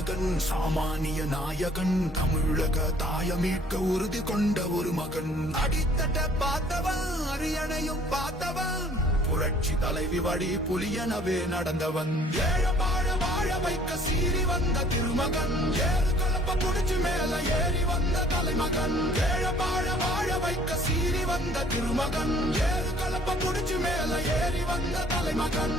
நாயகன் சாமானிய நாயகன் தமிழக தாய மீட்க உறுதி கொண்ட ஒரு மகன் அடித்தட்ட பார்த்தவன் அரியணையும் பார்த்தவன் புரட்சி தலைவி வழி புலியனவே நடந்தவன் ஏழ வாழ வாழ வைக்க சீறி வந்த திருமகன் ஏறு கலப்ப புடிச்சு மேல ஏறி வந்த தலைமகன் ஏழ வாழ வாழ வைக்க சீறி வந்த திருமகன் ஏறு கலப்ப புடிச்சு மேல ஏறி வந்த தலைமகன்